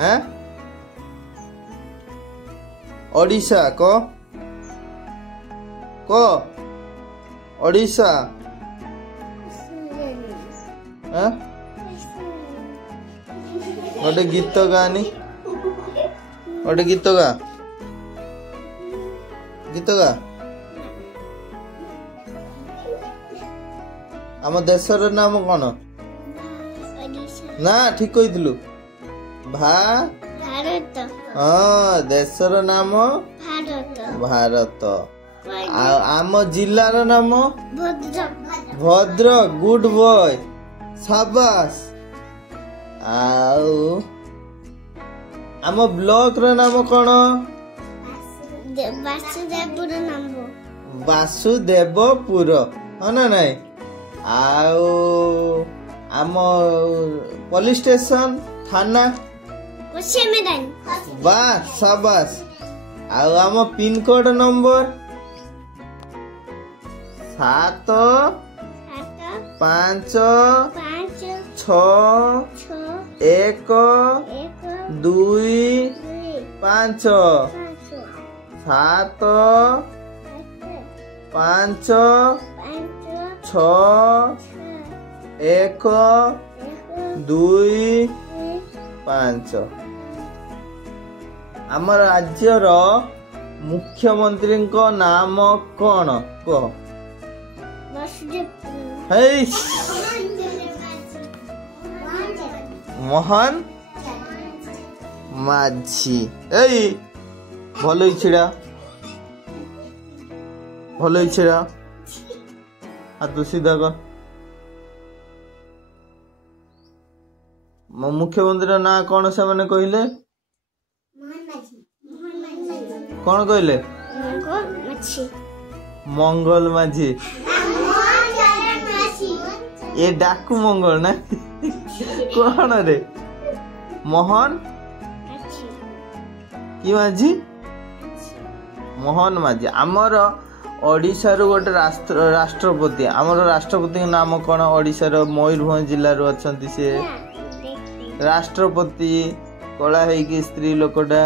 हैं ओडिशा को ओडिशा हैं गोटे गीत गानी गोटे गीत गा आम देशर नाम कौन ना ठीक कही भारत हाँ देशर नाम भारत आम जिलार नाम भद्रक गुड बॉय शाबाश आम ब्लॉक रो नाम कौन वासुदेवपुर हाँ ना नहीं आम पुलिस स्टेशन थाना वाह शाबाश आम पिन कोड नंबर 7 5 6 1 2 5 7 5 6 1 2 5 आम राज्यर मुख्यमंत्री नाम कौन कह मोहन माझी भल छिड़ा हाथ सीधा कर मुख्यमंत्री ना कौन से मैंने कहले कौन कहले मंगल माझी ये डाकू मंगल ना कौन रे मोहन कि माझी मोहन माझी आमर ओडिशा रो गोटे राष्ट्रपति आमर राष्ट्रपति नाम कौन ओडिशा रो मयूरभंज जिला रो अछंती से राष्ट्रपति कला है कि स्त्री लोकटा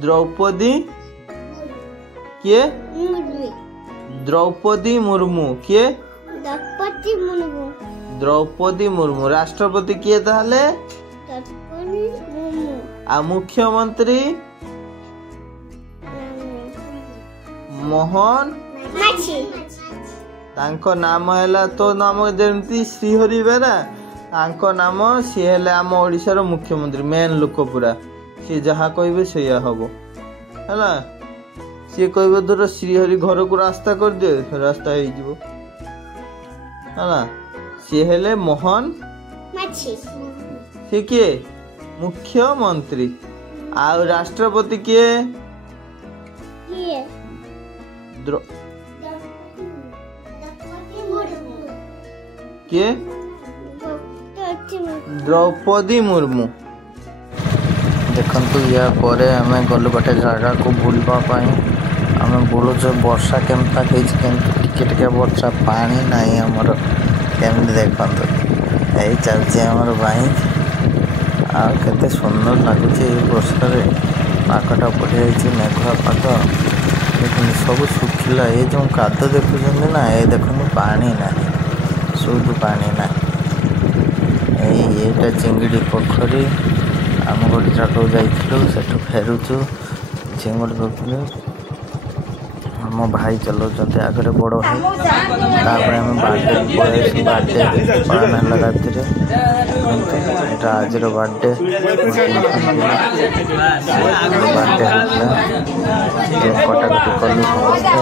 द्रौपदी किए द्रौपदी मुर्मू किए द्रौपदी मुर्मू राष्ट्रपति किए ताहले आ मुख्यमंत्री मोहन तांको नाम हैला तो नाम जेमती श्रीहरि बेरा तांको नाम सी हेले आम ओडिशा रो मुख्यमंत्री मेन लोक पूरा सी जहा कहबे सेया हबो हैला सी कहबे धर श्रीहरि घर को रास्ता कर दे रास्ता हो जिवो हैला सी हेले मोहन सी किए मुख्यमंत्री आ राष्ट्रपति किए किए द्रौपदी मुर्मू देखु या परे आम गलु गोटे जगह को बुलवा आम बुलुच वर्षा केमता टिके वर्षा पानी नहीं आमर केमती देखु यही चलती आमर बाइक आते सुंदर लगुच वर्षा पागटा बढ़िया मेघुआ पाग देखते सब सुखिला ये जो काद देखुं ना ये देखते पानी ना शुद्ध पानी ना ये चिंगड़ी पोखरी आम गोटे जगह जाइलु फेरुचु चिंगड़ी पोखरी आम भाई चलाते आगे बड़ भाई आम बार्थडे पालन है राति आज बार्थडे कटाकटी कलु समस्ते।